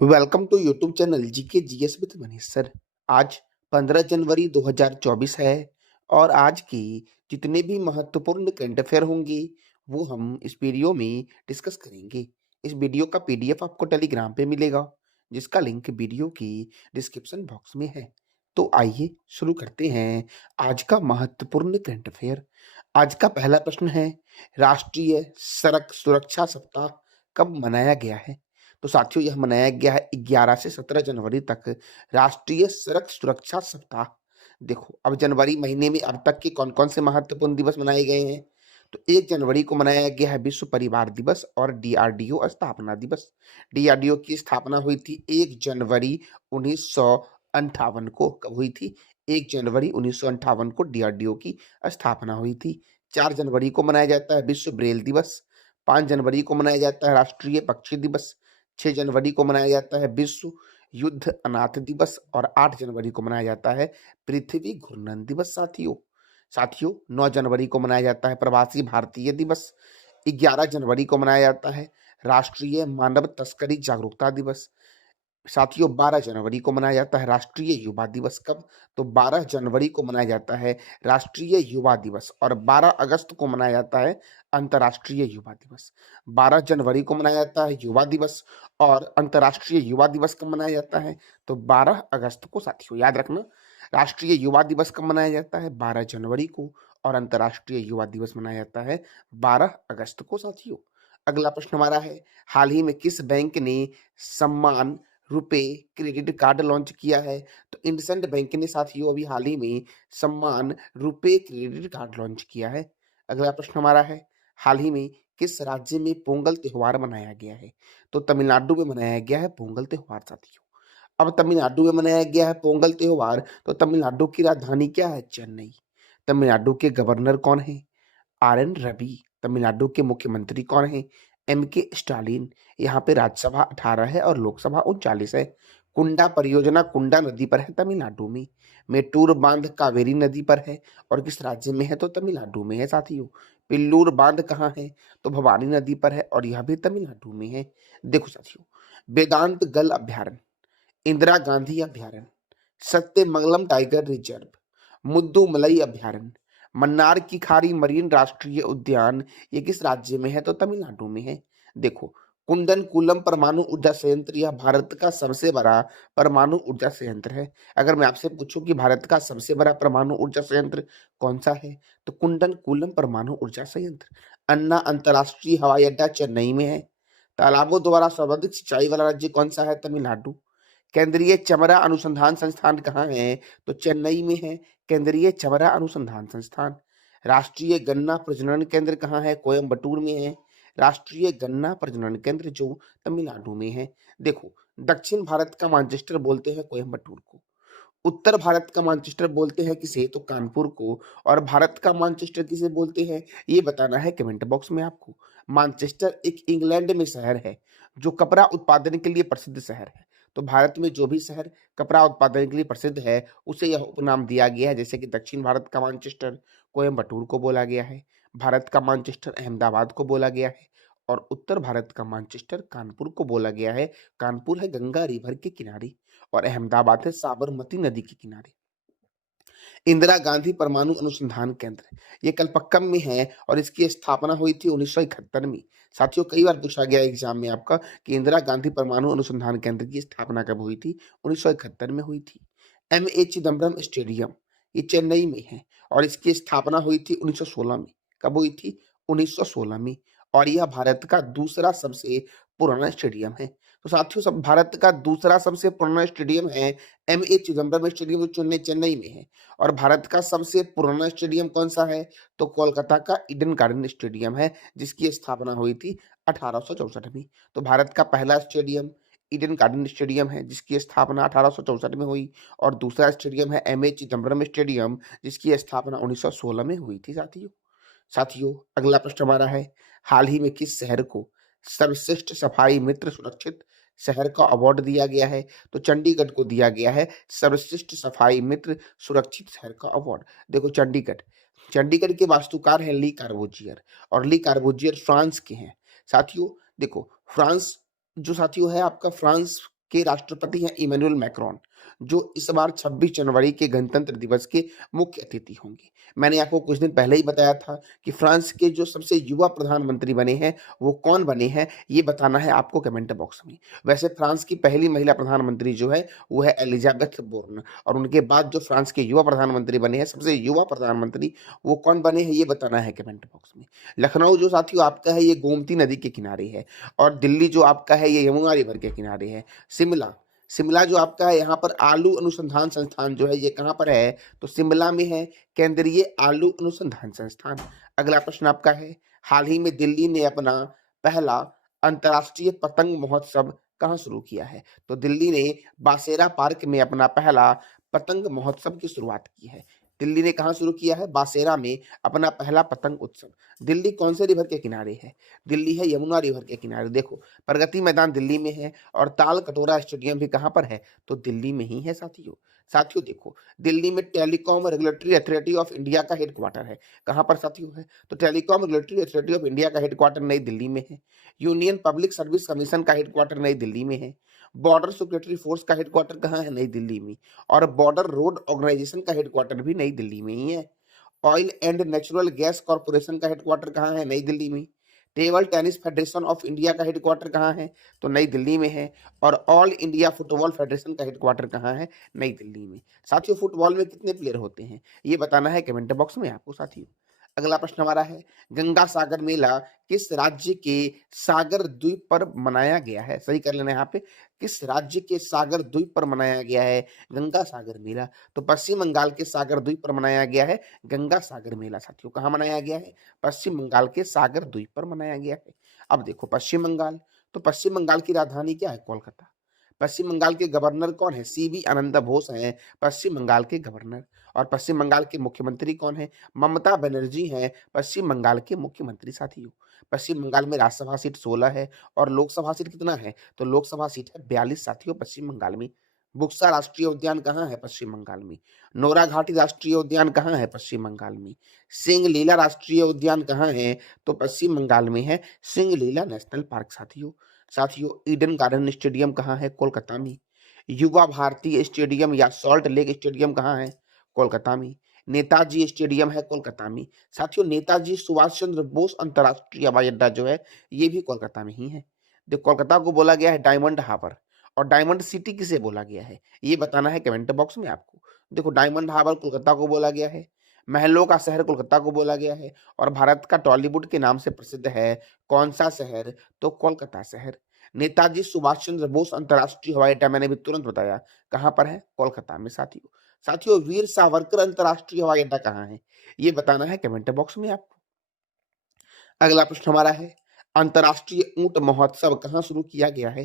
Welcome to YouTube channel GK GS with Manish sir. आज 15 जनवरी 2024 है और आज की जितने भी महत्वपूर्ण करंट अफेयर होंगे वो हम इस वीडियो में डिस्कस करेंगे। इस वीडियो का पीडीएफ आपको टेलीग्राम पे मिलेगा जिसका लिंक वीडियो की डिस्क्रिप्शन बॉक्स में है। तो आइए शुरू करते हैं आज का महत्वपूर्ण करंट अफेयर। आज का पहला प्रश्न है, राष्ट्रीय सड़क सुरक्षा सप्ताह कब मनाया गया है? तो साथियों यह मनाया गया है 11 से 17 जनवरी तक राष्ट्रीय सड़क सुरक्षा सप्ताह। देखो अब जनवरी महीने में अब तक के कौन कौन से महत्वपूर्ण दिवस मनाए गए हैं। तो 1 जनवरी को मनाया गया है विश्व परिवार दिवस और डीआरडीओ स्थापना दिवस। डीआरडीओ की स्थापना हुई थी 1 जनवरी 1958 को। कब हुई थी? 1 जनवरी 1958 को डीआरडीओ की स्थापना हुई थी। 4 जनवरी को मनाया जाता है विश्व ब्रेल दिवस। 5 जनवरी को मनाया जाता है राष्ट्रीय पक्षी दिवस। 6 जनवरी को मनाया जाता है विश्व युद्ध अनाथ दिवस और 8 जनवरी को मनाया जाता है पृथ्वी घूर्णन दिवस। साथियों साथियों 9 जनवरी को मनाया जाता है प्रवासी भारतीय दिवस। 11 जनवरी को मनाया जाता है राष्ट्रीय मानव तस्करी जागरूकता दिवस। साथियों 12 जनवरी को मनाया जाता है राष्ट्रीय युवा दिवस। कब? तो 12 जनवरी को मनाया जाता है राष्ट्रीय युवा दिवस और 12 अगस्त को मनाया जाता है अंतर्राष्ट्रीय युवा दिवस। 12 जनवरी को मनाया जाता है युवा दिवस और अंतर्राष्ट्रीय युवा दिवस कब मनाया जाता है? तो 12 अगस्त को। साथियों याद रखना, राष्ट्रीय युवा दिवस कब मनाया जाता है? 12 जनवरी को और अंतर्राष्ट्रीय युवा दिवस मनाया जाता है 12 अगस्त को। साथियों अगला प्रश्न हमारा है, हाल ही में किस बैंक ने सम्मान रुपे क्रेडिट कार्ड लॉन्च किया है? तो इंडसइंड बैंक ने साथियों अभी हाल ही में सम्मान रुपे क्रेडिट कार्ड लॉन्च किया है। अगला प्रश्न हमारा है, हाल ही में किस राज्य में पोंगल त्योहार मनाया गया है? तो तमिलनाडु में मनाया गया है पोंगल त्योहार। साथियों अब तमिलनाडु में मनाया गया है पोंगल त्योहार, तो तमिलनाडु की राजधानी क्या है? चेन्नई। तमिलनाडु के गवर्नर कौन है? आर.एन. रवि। तमिलनाडु के मुख्यमंत्री कौन है? एम.के. स्टालिन। यहाँ पे राज्यसभा 18 है और लोकसभा 39 है। कुंडा परियोजना कुंडा नदी पर है तमिलनाडु में। मेट्टूर बांध कावेरी नदी पर है और किस राज्य में है? तो तमिलनाडु में है। साथियों पिल्लूर बांध कहाँ है? तो भवानी नदी पर है और यह भी तमिलनाडु में है। देखो साथियों, वेदांत गल अभ्यारण्य, इंदिरा गांधी अभ्यारण्य, सत्यमंगलम टाइगर रिजर्व, मुद्दुमलई अभ्यारण्य, मन्नार की खाड़ी मरीन राष्ट्रीय उद्यान, ये किस राज्य में है? तो तमिलनाडु में है। देखो कुंडनकुलम परमाणु ऊर्जा संयंत्र यह भारत का सबसे बड़ा परमाणु ऊर्जा संयंत्र है। अगर मैं आपसे पूछूं कि भारत का सबसे बड़ा परमाणु ऊर्जा संयंत्र कौन सा है, तो कुंडनकुलम परमाणु ऊर्जा संयंत्र। अन्ना अंतर्राष्ट्रीय हवाई अड्डा चेन्नई में है। तालाबों द्वारा सर्वाधिक सिंचाई वाला राज्य कौन सा है? तमिलनाडु। केंद्रीय चमड़ा अनुसंधान संस्थान कहाँ है? तो चेन्नई में है केंद्रीय चमड़ा अनुसंधान संस्थान। राष्ट्रीय गन्ना प्रजनन केंद्र कहाँ है? कोयम्बटूर में है राष्ट्रीय गन्ना प्रजनन केंद्र, जो तमिलनाडु में है। देखो दक्षिण भारत का मैनचेस्टर बोलते हैं कोयम्बटूर को, उत्तर भारत का मैनचेस्टर बोलते हैं किसे? तो कानपुर को। और भारत का मैनचेस्टर किसे बोलते हैं ये बताना है कमेंट बॉक्स में आपको। मैनचेस्टर एक इंग्लैंड में शहर है जो कपड़ा उत्पादन के लिए प्रसिद्ध शहर है। तो भारत में जो भी शहर कपड़ा उत्पादन के लिए प्रसिद्ध है उसे यह उपनाम दिया गया है। जैसे कि दक्षिण भारत का मैनचेस्टर कोयम्बटूर को बोला गया है, भारत का मैनचेस्टर अहमदाबाद को बोला गया है और उत्तर भारत का मैनचेस्टर कानपुर को बोला गया है। कानपुर है गंगा रिवर के किनारे और अहमदाबाद है साबरमती नदी के किनारे। इंदिरा गांधी परमाणु अनुसंधान केंद्र ये कलपक्कम में है और इसकी स्थापना हुई थी 1971 में। साथियों कई बार पूछा गया एग्जाम में आपका कि इंदिरा गांधी परमाणु अनुसंधान केंद्र की स्थापना कब हुई थी? 1971 में हुई थी। M.A. चिदम्बरम स्टेडियम ये चेन्नई में है और इसकी स्थापना हुई थी 1916 में। कब हुई थी? 1916 में। और यह भारत का दूसरा सबसे पुराना स्टेडियम है। तो साथियों सब भारत का दूसरा सबसे पुराना स्टेडियम है M.A. चिदम्बरम स्टेडियम, जो चेन्नई में है। और भारत का सबसे पुराना स्टेडियम कौन सा है? तो कोलकाता का ईडन गार्डन स्टेडियम है जिसकी स्थापना हुई थी 1864 में। तो भारत का पहला स्टेडियम ईडन गार्डन स्टेडियम है जिसकी स्थापना 1864 में हुई और दूसरा स्टेडियम है M.A. चिदम्बरम स्टेडियम जिसकी स्थापना 1916 में हुई थी। साथियों साथियों अगला प्रश्न हमारा है, हाल ही में किस शहर को सर्वश्रेष्ठ सफाई मित्र सुरक्षित शहर का अवार्ड दिया गया है? तो चंडीगढ़ को दिया गया है सर्वश्रेष्ठ सफाई मित्र सुरक्षित शहर का अवार्ड। देखो चंडीगढ़ चंडीगढ़ के वास्तुकार हैं ली कार्बोजियर और ली कार्बोजियर फ्रांस के हैं। साथियों देखो फ्रांस जो साथियों है आपका फ्रांस के राष्ट्रपति हैं इमैनुअल मैक्रोन, जो इस बार 26 जनवरी के गणतंत्र दिवस के मुख्य अतिथि होंगे। मैंने आपको कुछ दिन पहले ही बताया था कि फ्रांस के जो सबसे युवा प्रधानमंत्री बने हैं, वो कौन बने हैं, ये बताना है आपको कमेंट बॉक्स में। वैसे फ्रांस की पहली महिला प्रधानमंत्री जो है, वो है एलिजाबेथ बोर्न, और उनके बाद जो फ्रांस के युवा प्रधानमंत्री बने हैं, सबसे युवा प्रधानमंत्री, वो कौन बने हैं, ये बताना है कमेंट बॉक्स में। लखनऊ जो साथियों आपका है, ये गोमती नदी के किनारे है, और दिल्ली जो आपका है, ये यमुना रिवर के किनारे है। शिमला शिमला जो आपका है, यहाँ पर आलू अनुसंधान संस्थान जो है, ये कहाँ पर है, तो शिमला में है, केंद्रीय आलू अनुसंधान संस्थान। अगला प्रश्न आपका है, हाल ही में दिल्ली ने अपना पहला अंतर्राष्ट्रीय पतंग महोत्सव कहाँ शुरू किया है, तो दिल्ली ने बासेरा पार्क में अपना पहला पतंग महोत्सव की शुरुआत की है। दिल्ली ने कहाँ शुरू किया है, बासेरा में अपना पहला पतंग उत्सव। दिल्ली कौन से रिवर के किनारे है, दिल्ली है यमुना रिवर के किनारे। देखो, प्रगति मैदान दिल्ली में है, और ताल कटोरा स्टेडियम भी कहाँ पर है, तो दिल्ली में ही है साथियों। साथियों देखो, दिल्ली में telecom regulatory authority of India का हेडक्वार्टर है। कहाँ पर साथियों है, तो telecom regulatory authority of India का हेडक्वार्टर नई दिल्ली में है। यूनियन पब्लिक सर्विस कमीशन का हेडक्वार्टर नई दिल्ली में है। बॉर्डर सिक्योरिटी फोर्स का हेडक्वार्टर कहाँ है, नई दिल्ली में। और बॉर्डर रोड ऑर्गेनाइजेशन का हेडक्वार्टर भी नई दिल्ली में ही है। Oil and natural gas corporation का हेडक्वार्टर कहाँ है, नई दिल्ली में। Table tennis federation of India का हेडक्वार्टर कहाँ है, तो नई दिल्ली में है। और ऑल इंडिया फुटबॉल फेडरेशन का हेडक्वार्टर कहाँ है, नई दिल्ली में। साथियों, फुटबॉल में कितने प्लेयर होते हैं, ये बताना है कमेंट बॉक्स में आपको साथियों। अगला प्रश्न हमारा है, गंगा सागर मेला किस राज्य के सागर द्वीप पर मनाया गया है, सही कर लेना यहाँ पे, किस राज्य के सागर द्वीप पर मनाया गया है गंगा सागर मेला, तो पश्चिम बंगाल के सागर द्वीप पर मनाया गया है गंगा सागर मेला। साथियों, कहाँ मनाया गया है, पश्चिम बंगाल के सागर द्वीप पर मनाया गया है। अब देखो, पश्चिम बंगाल, तो पश्चिम बंगाल की राजधानी क्या है, कोलकाता। पश्चिम बंगाल के गवर्नर कौन है, सीबी आनंद बोस हैं पश्चिम बंगाल के गवर्नर। और पश्चिम बंगाल के मुख्यमंत्री कौन है, ममता बनर्जी हैं पश्चिम बंगाल के मुख्यमंत्री। साथियों, पश्चिम बंगाल में राज्यसभा सीट 16 है, और लोकसभा सीट कितना है, तो लोकसभा सीट है 42 साथियों पश्चिम बंगाल में। बुक्सा राष्ट्रीय उद्यान कहाँ है, पश्चिम बंगाल में। नोरा घाटी राष्ट्रीय उद्यान कहाँ है, पश्चिम बंगाल में। सिंगलीला राष्ट्रीय उद्यान कहाँ है, तो पश्चिम बंगाल में है सिंगलीला नेशनल पार्क। साथियों साथियों ईडन गार्डन स्टेडियम कहाँ है, कोलकाता में। युवा भारती स्टेडियम या सॉल्ट लेक स्टेडियम कहाँ है, कोलकाता में। नेताजी स्टेडियम है कोलकाता में। साथियों, नेताजी सुभाष चंद्र बोस अंतर्राष्ट्रीय हवाई अड्डा जो है, ये भी कोलकाता में ही है। देखो, कोलकाता को बोला गया है डायमंड हार्बर, और डायमंड सिटी किसे बोला गया है, ये बताना है कमेंट बॉक्स में आपको। देखो, डायमंड हार्बर कोलकाता को बोला गया है, महलों का शहर कोलकाता को बोला गया है, और भारत का टॉलीवुड के नाम से प्रसिद्ध है कौन सा शहर, तो कोलकाता शहर। नेताजी सुभाष चंद्र बोस अंतर्राष्ट्रीय हवाई अड्डा मैंने भी तुरंत बताया, कहाँ पर है, कोलकाता में। साथियों साथियों वीर सावरकर अंतर्राष्ट्रीय हवाई अड्डा कहाँ है, ये बताना है कमेंट बॉक्स में आपको। अगला प्रश्न हमारा है, अंतर्राष्ट्रीय ऊंट महोत्सव कहाँ शुरू किया गया है,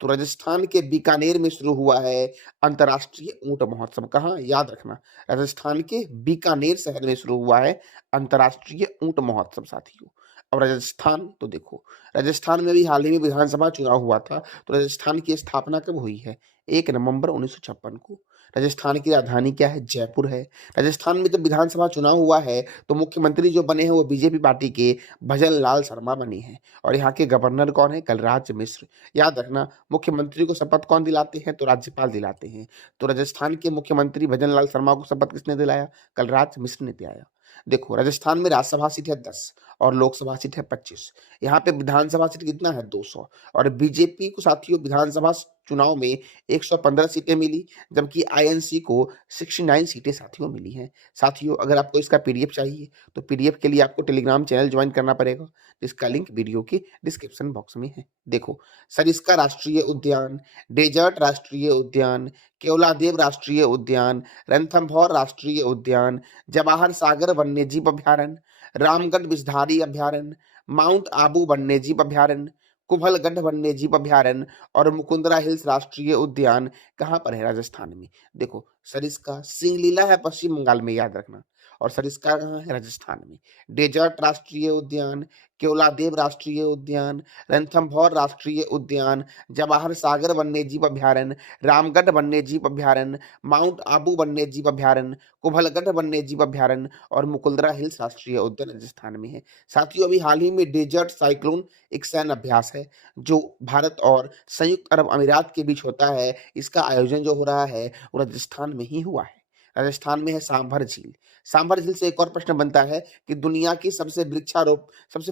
तो राजस्थान के बीकानेर में शुरू हुआ है अंतर्राष्ट्रीय ऊंट महोत्सव। कहाँ, याद रखना, राजस्थान के बीकानेर शहर में शुरू हुआ है अंतर्राष्ट्रीय ऊंट महोत्सव। साथियों, अब राजस्थान, तो देखो, राजस्थान में भी हाल ही में विधानसभा चुनाव हुआ था, तो राजस्थान की स्थापना कब हुई है, 1 नवंबर 1956 को। राजस्थान की राजधानी क्या है, जयपुर है। राजस्थान में जब विधानसभा चुनाव हुआ है, तो मुख्यमंत्री जो बने हैं वो बीजेपी पार्टी के भजन लाल शर्मा बने हैं, और यहाँ के गवर्नर कौन है, कलराज मिश्र। याद रखना, मुख्यमंत्री को शपथ कौन दिलाते हैं, तो राज्यपाल दिलाते हैं। तो राजस्थान के मुख्यमंत्री भजन लाल शर्मा को शपथ किसने दिलाया, कलराज मिश्र ने दिलाया। देखो, राजस्थान में राज्यसभा सीट है 10, और लोकसभा सीट है 25। यहाँ पे विधानसभा सीट कितना है, 200। और बीजेपी को साथियों विधानसभा चुनाव में 115 सीटें मिली, जबकि आईएनसी को 69 सीटें साथियों मिली हैं। साथियों, अगर आपको इसका पीडीएफ चाहिए, तो पीडीएफ के लिए आपको टेलीग्राम चैनल ज्वाइन करना पड़ेगा, जिसका लिंक वीडियो के डिस्क्रिप्शन बॉक्स में है। देखो, सरिस्का राष्ट्रीय उद्यान, डेजर्ट राष्ट्रीय उद्यान, केवलादेव राष्ट्रीय उद्यान, रणथंभौर राष्ट्रीय उद्यान, जवाहर सागर वन्यजीव अभ्यारण्य, रामगढ़ विषधारी अभ्यारण्य, माउंट आबू वन्यजीव अभ्यारण्य, कुंभलगढ़ वन्यजीव अभ्यारण्य और मुकुंदरा हिल्स राष्ट्रीय उद्यान कहाँ पर है, राजस्थान में। देखो, सरिस्का सिंगलीला है पश्चिम बंगाल में, याद रखना। और सरिस्का कहाँ है? राजस्थान में। डेजर्ट राष्ट्रीय उद्यान, केवलादेव राष्ट्रीय उद्यान, रणथंभौर राष्ट्रीय उद्यान, जवाहर सागर वन्यजीव अभयारण्य, रामगढ़ वन्यजीव अभयारण्य, माउंट आबू वन्यजीव अभयारण्य, कुंभलगढ़ वन्यजीव अभयारण्य और मुकुंदरा हिल्स राष्ट्रीय उद्यान राजस्थान में है। साथियों, अभी हाल ही में डेजर्ट साइक्लोन एक सैन्य अभ्यास है जो भारत और संयुक्त अरब अमीरात के बीच होता है। इसका आयोजन जो हो रहा है वो राजस्थान में ही हुआ है। राजस्थान में है सांभर झील। सांभर झील से एक और प्रश्न बनता है कि दुनिया की सबसे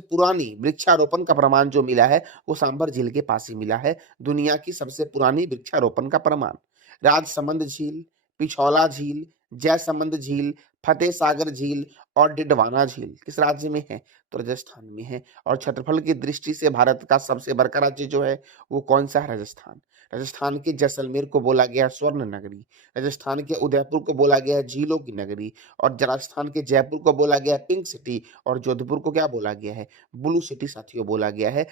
पुरानी वृक्षारोपण का प्रमाण जो मिला है वो सांभर झील के पास ही मिला है। दुनिया की सबसे पुरानी वृक्षारोपण का प्रमाण। राजसमंद झील, पिछौला झील, जयसमंद झील, फतेह सागर झील और डिडवाना झील किस राज्य में है? तो राजस्थान में है। और क्षेत्रफल की दृष्टि से भारत का सबसे बड़ा राज्य जो है वो कौन सा है? राजस्थान। राजस्थान के जैसलमेर को बोला गया है स्वर्ण नगरी, राजस्थान के उदयपुर को बोला गया है झीलों की नगरी, और राजस्थान के जयपुर को बोला गया है पिंक सिटी, और जोधपुर को क्या बोला गया है? ब्लू सिटी साथियों बोला गया है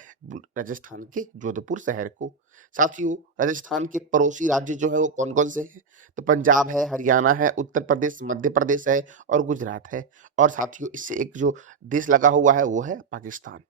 राजस्थान के जोधपुर शहर को। साथियों, राजस्थान के पड़ोसी राज्य जो है वो कौन कौन से हैं? तो पंजाब है, हरियाणा है, उत्तर प्रदेश, मध्य प्रदेश है और गुजरात है। और साथियों, इससे एक जो देश लगा हुआ है वो है पाकिस्तान।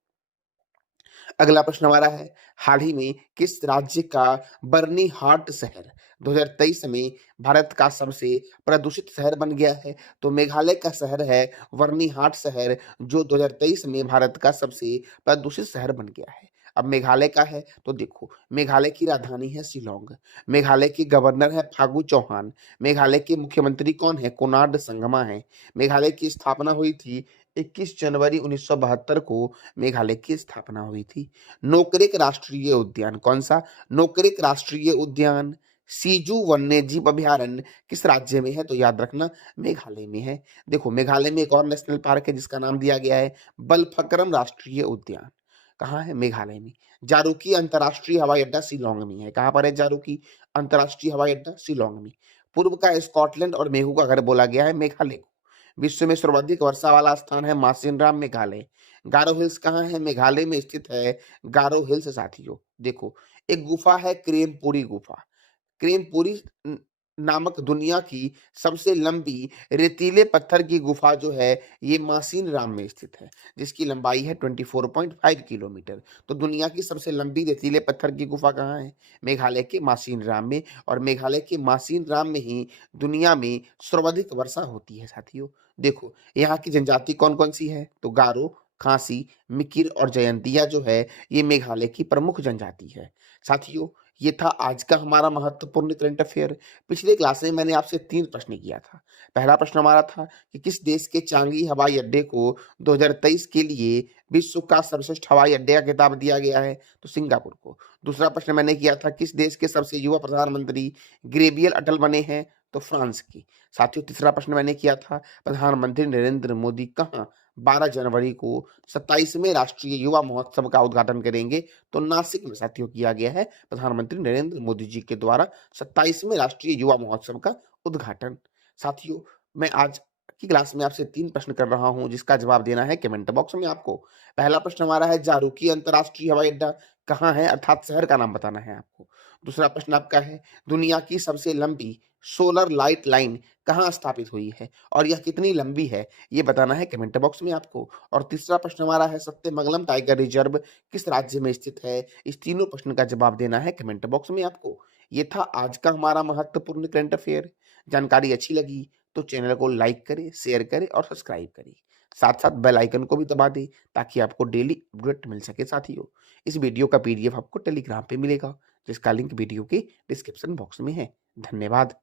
अगला प्रश्न हमारा है, हाल ही में किस राज्य का बर्नी हाट शहर 2023 में भारत का सबसे प्रदूषित शहर बन गया है? तो मेघालय का शहर है बर्नी हाट शहर, जो 2023 में भारत का सबसे प्रदूषित शहर बन गया है। अब मेघालय का है तो देखो, मेघालय की राजधानी है शिलोंग, मेघालय के गवर्नर है फागू चौहान, मेघालय के मुख्यमंत्री कौन है? कोनार्ड संगमा है। मेघालय की स्थापना हुई थी 21 जनवरी 1972 को, मेघालय की स्थापना हुई थी। नोकरेक राष्ट्रीय उद्यान कौन सा? नोकरेक राष्ट्रीय उद्यान, सीजू वन्यजीव अभयारण्य किस राज्य में है? तो याद रखना मेघालय में है। देखो, मेघालय में एक और नेशनल पार्क है जिसका नाम दिया गया है बलफक्रम राष्ट्रीय उद्यान। कहाँ है? मेघालय में। जारूकी अंतर्राष्ट्रीय हवाई अड्डा शिलोंग में है। कहाँ पर है जारूकी अंतर्राष्ट्रीय हवाई अड्डा? शिलोंग में। पूर्व का स्कॉटलैंड और मेहू का घर बोला गया है मेघालय को। विश्व में सर्वाधिक वर्षा वाला स्थान है मासिनराम, मेघालय। गारो हिल्स कहाँ है? मेघालय में स्थित है गारो हिल्स साथियों। देखो, एक गुफा है क्रेमपुरी गुफा। क्रेमपुरी नामक दुनिया की सबसे लंबी रेतीले पत्थर की गुफा जो है ये मासीन राम में स्थित है, जिसकी लंबाई है 24.5 किलोमीटर। तो दुनिया की सबसे लंबी रेतीले पत्थर की गुफा कहाँ है? मेघालय के मासीन राम में। और मेघालय के मासीन राम में ही दुनिया में सर्वाधिक वर्षा होती है साथियों। देखो, यहाँ की जनजाति कौन कौन सी है? तो गारो, खासी, मिकिर और जयंतिया जो है ये मेघालय की प्रमुख जनजाति है। साथियों, ये था आज का हमारा महत्वपूर्ण करंट अफेयर। पिछले क्लास में मैंने आपसे 3 प्रश्न किया था। पहला प्रश्न हमारा था कि किस देश के चांगी हवाई अड्डे को 2023 के लिए विश्व का सर्वश्रेष्ठ हवाई अड्डे का खिताब दिया गया है? तो सिंगापुर को। दूसरा प्रश्न मैंने किया था किस देश के सबसे युवा प्रधानमंत्री गैब्रियल अटल बने हैं? तो फ्रांस की। साथियों, तीसरा प्रश्न मैंने किया था प्रधानमंत्री नरेंद्र मोदी कहाँ 12 जनवरी को 27वें राष्ट्रीय युवा महोत्सव का उद्घाटन करेंगे? तो नासिक में साथियों किया गया है प्रधानमंत्री नरेंद्र मोदी जी के द्वारा 27वें राष्ट्रीय युवा महोत्सव का उद्घाटन। साथियों, मैं आज की क्लास में आपसे 3 प्रश्न कर रहा हूं जिसका जवाब देना है कमेंट बॉक्स में आपको। पहला प्रश्न हमारा है जारूकी अंतर्राष्ट्रीय हवाई अड्डा कहाँ है, अर्थात शहर का नाम बताना है आपको। दूसरा प्रश्न आपका है दुनिया की सबसे लंबी सोलर लाइट लाइन कहाँ स्थापित हुई है और यह कितनी लंबी है, ये बताना है कमेंट बॉक्स में आपको। और तीसरा प्रश्न हमारा है सत्यमंगलम टाइगर रिजर्व किस राज्य में स्थित है? इस तीनों प्रश्न का जवाब देना है कमेंट बॉक्स में आपको। ये था आज का हमारा महत्वपूर्ण करंट अफेयर। जानकारी अच्छी लगी तो चैनल को लाइक करें, शेयर करें और सब्सक्राइब करें। साथ साथ बेल आइकन को भी दबा दें ताकि आपको डेली अपडेट मिल सके। साथियों, इस वीडियो का पीडीएफ आपको टेलीग्राम पे मिलेगा जिसका लिंक वीडियो के डिस्क्रिप्शन बॉक्स में है। धन्यवाद।